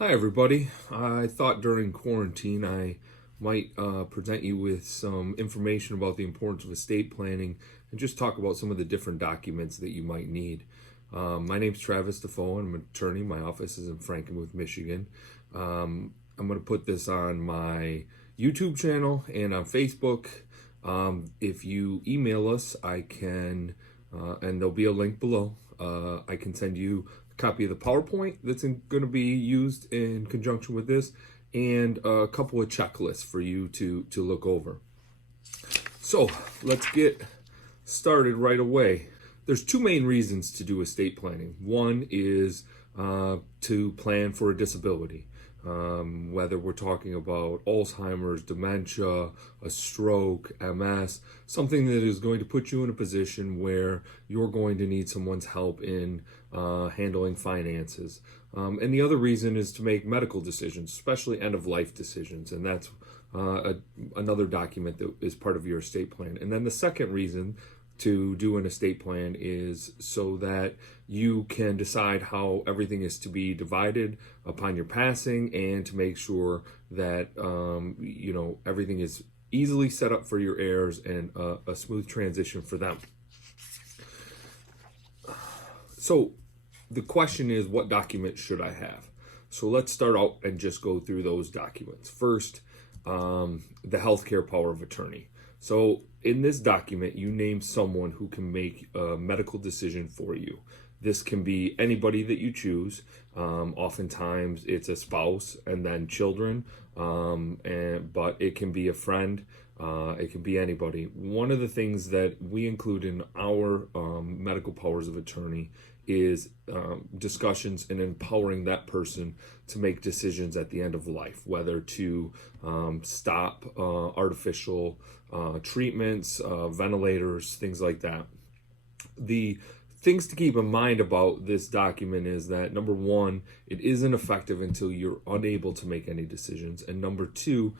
Hi, everybody. I thought during quarantine I might present you with some information about the importance of estate planning and just talk about some of the different documents that you might need. My name's Travis Dafoe. I'm an attorney. My office is in Frankenmuth, Michigan. I'm going to put this on my YouTube channel and on Facebook. If you email us, I can, and there'll be a link below. I can send you a copy of the PowerPoint that's going to be used in conjunction with this, and a couple of checklists for you to look over. So let's get started right away. There's two main reasons to do estate planning. One is to plan for a disability. Whether we're talking about Alzheimer's, dementia, a stroke, MS, something that is going to put you in a position where you're going to need someone's help in handling finances. And the other reason is to make medical decisions, especially end-of-life decisions, and that's another document that is part of your estate plan. And then the second reason to do an estate plan is so that you can decide how everything is to be divided upon your passing, and to make sure that everything is easily set up for your heirs and a smooth transition for them. So the question is, what documents should I have? So let's start out and just go through those documents. First, the healthcare power of attorney. So in this document, you name someone who can make a medical decision for you. This can be anybody that you choose. Oftentimes it's a spouse and then children, but it can be a friend. It can be anybody. One of the things that we include in our medical powers of attorney is discussions and empowering that person to make decisions at the end of life, whether to stop artificial treatments, ventilators, things like that. The things to keep in mind about this document is that, number one, it isn't effective until you're unable to make any decisions. And number two,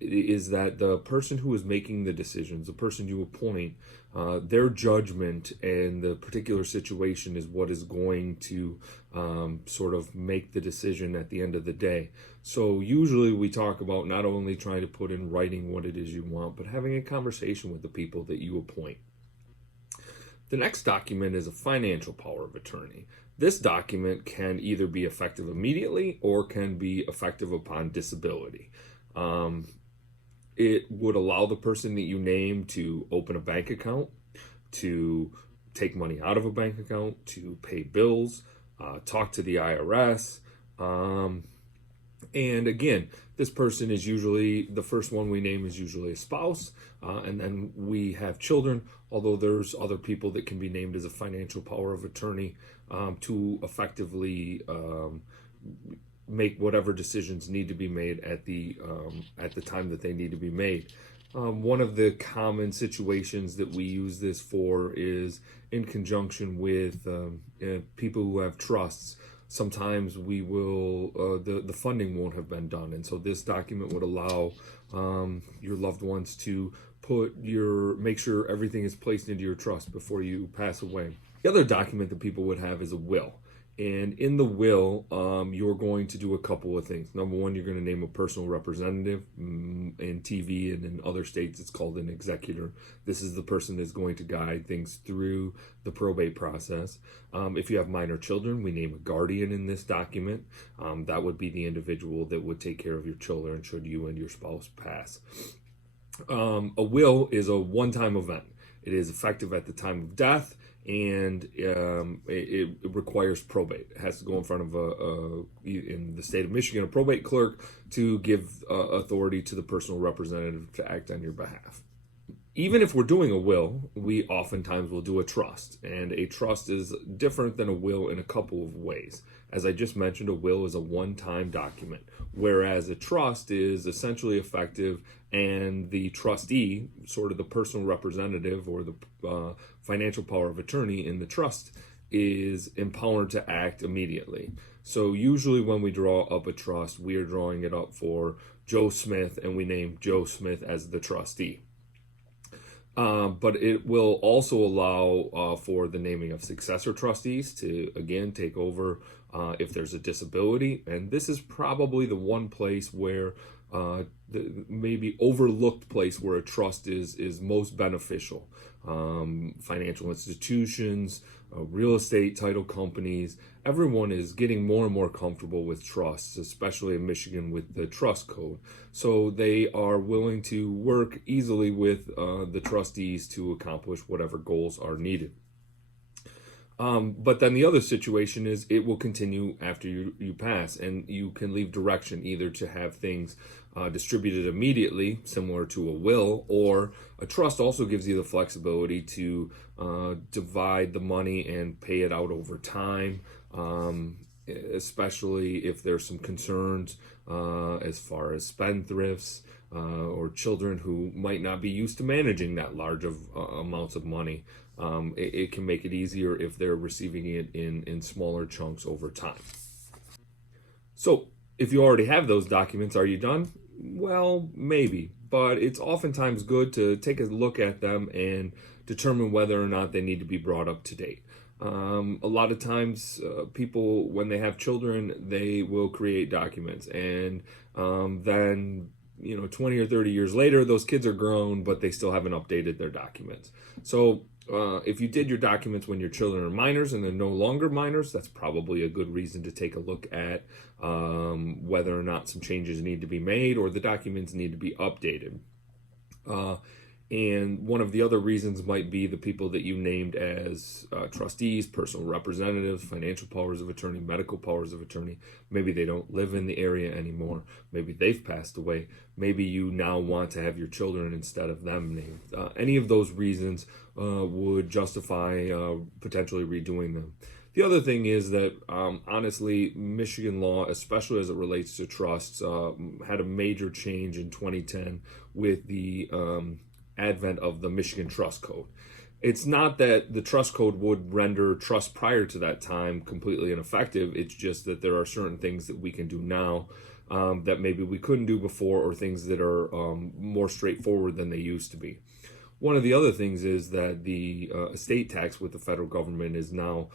is that the person who is making the decisions, the person you appoint, their judgment and the particular situation is what is going to sort of make the decision at the end of the day. So usually we talk about not only trying to put in writing what it is you want, but having a conversation with the people that you appoint. The next document is a financial power of attorney. This document can either be effective immediately or can be effective upon disability. It would allow the person that you name to open a bank account, to take money out of a bank account, to pay bills, talk to the IRS. And again, this person is usually, the first one we name is usually a spouse, and then we have children, although there's other people that can be named as a financial power of attorney to effectively make whatever decisions need to be made at the time that they need to be made. One of the common situations that we use this for is in conjunction with people who have trusts. Sometimes we will the funding won't have been done, and so this document would allow your loved ones to make sure everything is placed into your trust before you pass away. The other document that people would have is a will. And in the will, you're going to do a couple of things. Number one, you're going to name a personal representative. In TV and in other states, it's called an executor. This is the person that's going to guide things through the probate process. If you have minor children, we name a guardian in this document. That would be the individual that would take care of your children should you and your spouse pass. A will is a one-time event. It is effective at the time of death, and it requires probate. It has to go in front of in the state of Michigan, a probate clerk to give authority to the personal representative to act on your behalf. Even if we're doing a will, we oftentimes will do a trust, and a trust is different than a will in a couple of ways. As I just mentioned, a will is a one-time document, whereas a trust is essentially effective, and the trustee, sort of the personal representative or the financial power of attorney in the trust, is empowered to act immediately. So usually when we draw up a trust, we are drawing it up for Joe Smith, and we name Joe Smith as the trustee. But it will also allow for the naming of successor trustees to, again, take over if there's a disability. And this is probably the one place where the maybe overlooked place where a trust is most beneficial. Financial institutions, real estate title companies, everyone is getting more and more comfortable with trusts, especially in Michigan with the trust code. So they are willing to work easily with the trustees to accomplish whatever goals are needed. But then the other situation is it will continue after you pass, and you can leave direction either to have things distributed immediately, similar to a will, or a trust also gives you the flexibility to divide the money and pay it out over time, especially if there's some concerns as far as spendthrifts or children who might not be used to managing that large of amounts of money. It can make it easier if they're receiving it in smaller chunks over time. So if you already have those documents, are you done? Well, maybe, but it's oftentimes good to take a look at them and determine whether or not they need to be brought up to date. A lot of times people, when they have children, they will create documents, and then 20 or 30 years later, those kids are grown, but they still haven't updated their documents. So if you did your documents when your children are minors and they're no longer minors, that's probably a good reason to take a look at whether or not some changes need to be made or the documents need to be updated. And one of the other reasons might be the people that you named as trustees, personal representatives, financial powers of attorney, medical powers of attorney. Maybe they don't live in the area anymore. Maybe they've passed away. Maybe you now want to have your children instead of them named. Any of those reasons would justify potentially redoing them. The other thing is that, honestly, Michigan law, especially as it relates to trusts, had a major change in 2010 with the advent of the Michigan Trust Code. It's not that the trust code would render trust prior to that time completely ineffective. It's just that there are certain things that we can do now that maybe we couldn't do before, or things that are more straightforward than they used to be. One of the other things is that the estate tax with the federal government is now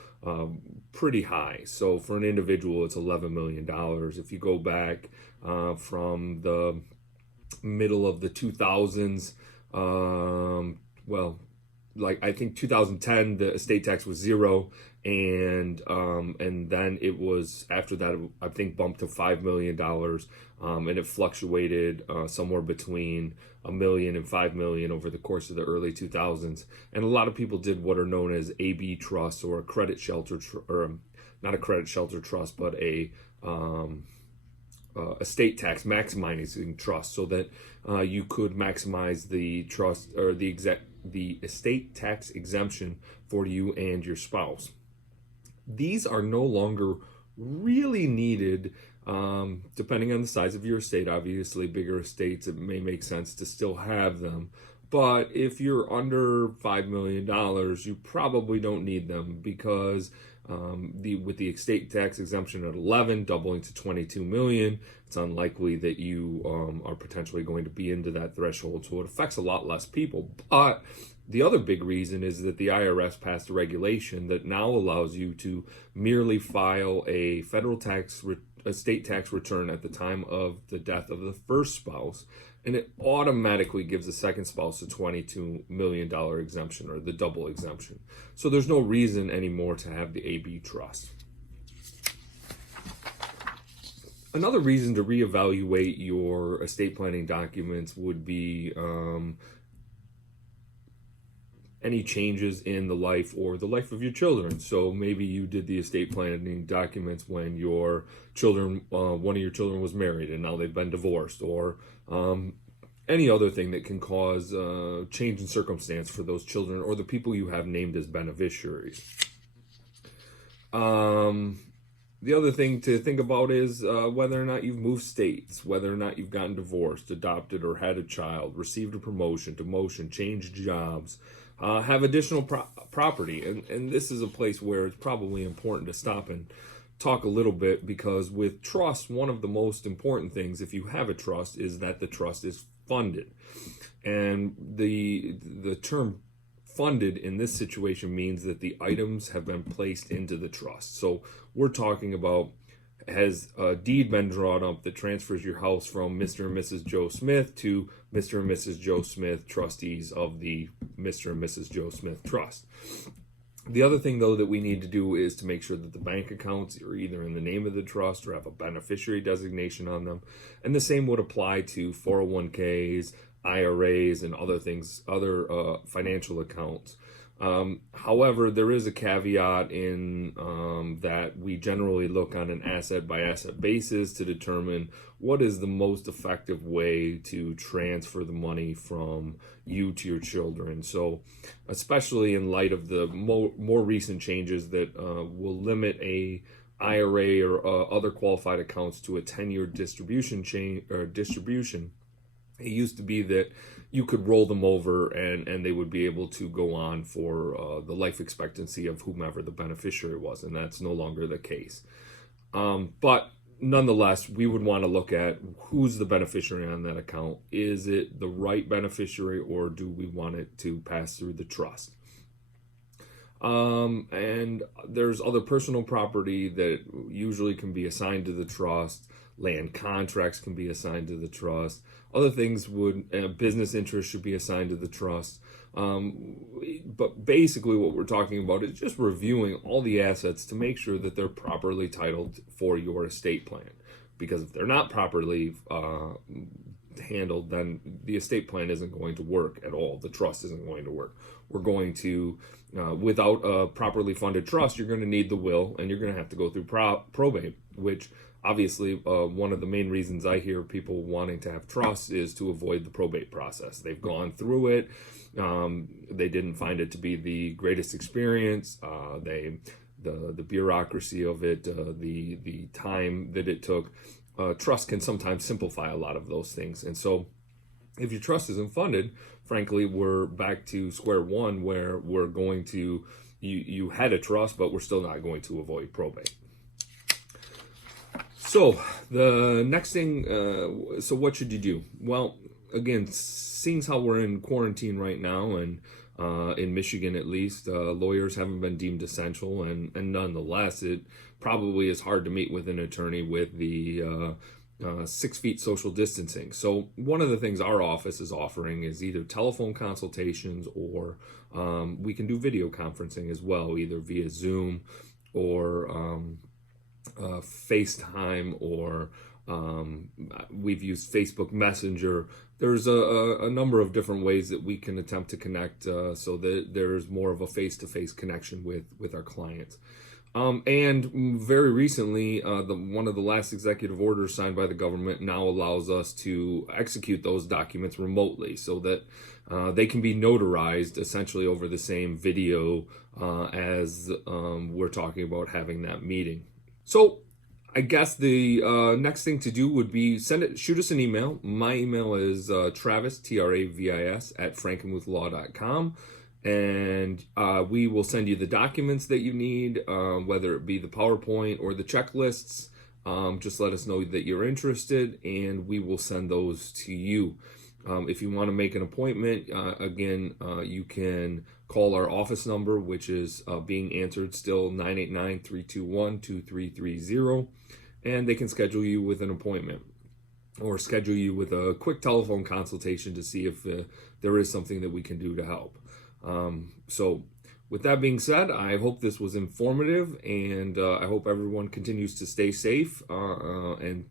pretty high. So for an individual, it's $11 million. If you go back from the middle of the 2000s, I think 2010, the estate tax was zero, and then it was, after that, I think, bumped to $5 million, and it fluctuated somewhere between $1 million and $5 million over the course of the early 2000s. And a lot of people did what are known as AB trusts, or a credit shelter, or not a credit shelter trust, but a estate tax maximizing trust, so that you could maximize the trust, or the estate tax exemption for you and your spouse. These are no longer really needed, depending on the size of your estate. Obviously, bigger estates, it may make sense to still have them. But if you're under $5 million, you probably don't need them, because with the estate tax exemption at 11 doubling to 22 million, it's unlikely that you are potentially going to be into that threshold. So it affects a lot less people. But the other big reason is that the IRS passed a regulation that now allows you to merely file a federal estate tax return at the time of the death of the first spouse, and it automatically gives the second spouse a $22 million exemption, or the double exemption. So there's no reason anymore to have the AB trust. Another reason to reevaluate your estate planning documents would be any changes in the life or the life of your children. So maybe you did the estate planning documents when your children, one of your children was married and now they've been divorced, or any other thing that can cause change in circumstance for those children or the people you have named as beneficiaries. The other thing to think about is whether or not you've moved states, whether or not you've gotten divorced, adopted, or had a child, received a promotion, demotion, changed jobs, have additional property. And this is a place where it's probably important to stop and talk a little bit, because with trust, one of the most important things, if you have a trust, is that the trust is funded. And the term funded in this situation means that the items have been placed into the trust. So we're talking about, has a deed been drawn up that transfers your house from Mr. and Mrs. Joe Smith to Mr. and Mrs. Joe Smith, trustees of the Mr. and Mrs. Joe Smith Trust. The other thing, though, that we need to do is to make sure that the bank accounts are either in the name of the trust or have a beneficiary designation on them. And the same would apply to 401ks, IRAs, and other things, other financial accounts. However, there is a caveat in that we generally look on an asset-by-asset basis to determine what is the most effective way to transfer the money from you to your children. So, especially in light of the more recent changes that will limit a IRA or other qualified accounts to a 10-year distribution chain or distribution. It used to be that you could roll them over and they would be able to go on for the life expectancy of whomever the beneficiary was, and that's no longer the case. But nonetheless, we would want to look at who's the beneficiary on that account. Is it the right beneficiary, or do we want it to pass through the trust? And there's other personal property that usually can be assigned to the trust. Land contracts can be assigned to the trust. Other things would, business interests should be assigned to the trust. But basically what we're talking about is just reviewing all the assets to make sure that they're properly titled for your estate plan. Because if they're not properly handled, then the estate plan isn't going to work at all. The trust isn't going to work. We're going to, without a properly funded trust, you're going to need the will, and you're going to have to go through probate, which obviously one of the main reasons I hear people wanting to have trusts is to avoid the probate process. They've gone through it. They didn't find it to be the greatest experience. The bureaucracy of it, the time that it took. Trust can sometimes simplify a lot of those things. And so if your trust isn't funded, frankly, we're back to square one, where we're going to, you had a trust, but we're still not going to avoid probate. So the next thing, so what should you do? Well, again, seeing how we're in quarantine right now, and in Michigan at least, lawyers haven't been deemed essential, and nonetheless, it probably is hard to meet with an attorney with the 6 feet social distancing. So one of the things our office is offering is either telephone consultations, or we can do video conferencing as well, either via Zoom or FaceTime, or we've used Facebook Messenger. There's a number of different ways that we can attempt to connect so that there's more of a face-to-face connection with our clients. And very recently, one of the last executive orders signed by the government now allows us to execute those documents remotely, so that they can be notarized essentially over the same video as we're talking about having that meeting. So I guess the next thing to do would be shoot us an email. My email is Travis, Travis, @frankenmuthlaw.com. And we will send you the documents that you need, whether it be the PowerPoint or the checklists. Just let us know that you're interested, and we will send those to you. If you want to make an appointment, again, you can call our office number, which is being answered still, 989-321-2330, and they can schedule you with an appointment, or schedule you with a quick telephone consultation to see if there is something that we can do to help. So with that being said, I hope this was informative, and I hope everyone continues to stay safe and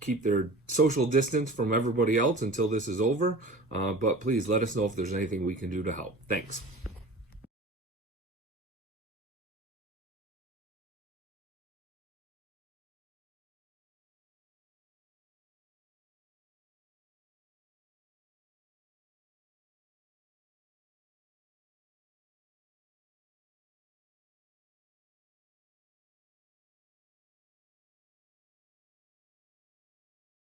keep their social distance from everybody else until this is over. But please let us know if there's anything we can do to help. Thanks.